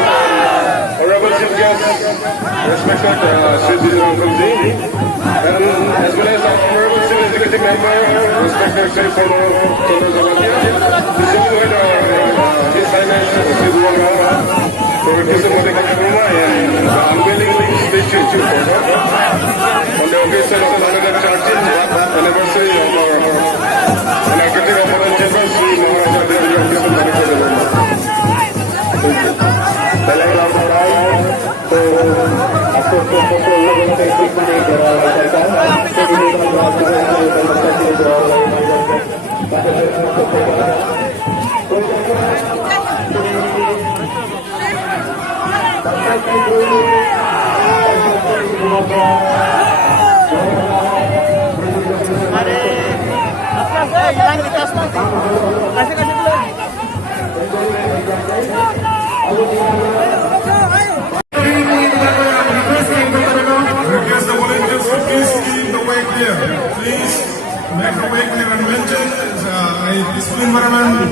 Honorable Chief Guest, respected citizens from Z, and as well as Honorable Civil Executive Member, respected Sri Polo Zawadia, distinguished His Highness Sri Duwanga, for Kisum Modikaruma and the unveiling statue on the occasion of another churching anniversary of our Executive Opponent General Sri Maharaja Devi of Kisum Modikaruma. तो आपको photo लोगों से click नहीं कर रहा है Please make the way clear and mention a discipline environment.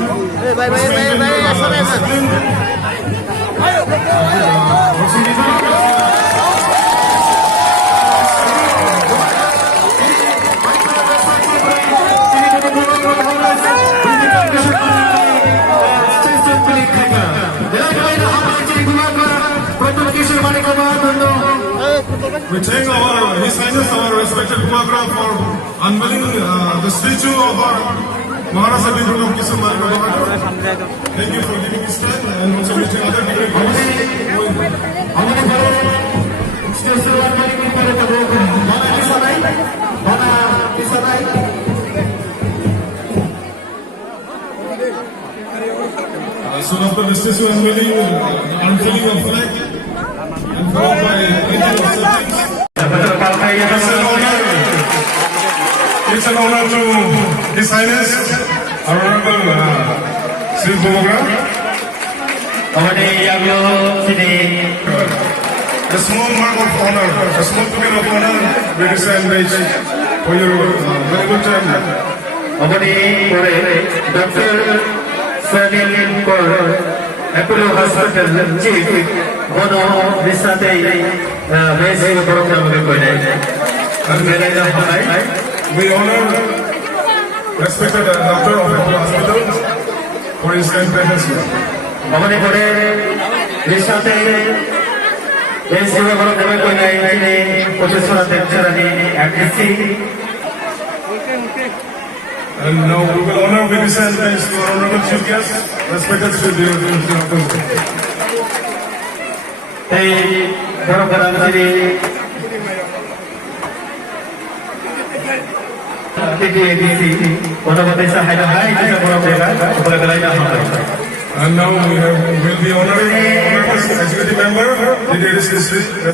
We thank His Highness, our respected Kumagra, for unveiling the statue of our Maharaja Bindru of Kisum Bahadur. Thank you for giving this time and also wishing other soon after the statue unveiling, unveiling of flag, and followed by angel of subjects. It's an honor to His Highness, our Honorable Sri Bhumogra. A small mark of honor, a small token of honor, ladies and gentlemen, for your very good time. Dr. Sanil Kaur, Apollo Hospital Chief, Bono Visate, Basic Program. We honor respected doctor of Apollo Hospital for his kind presence here. And now we will honor with this and thanks to our honorable chief guest, respected Sri And now we will be honoring our executive member, the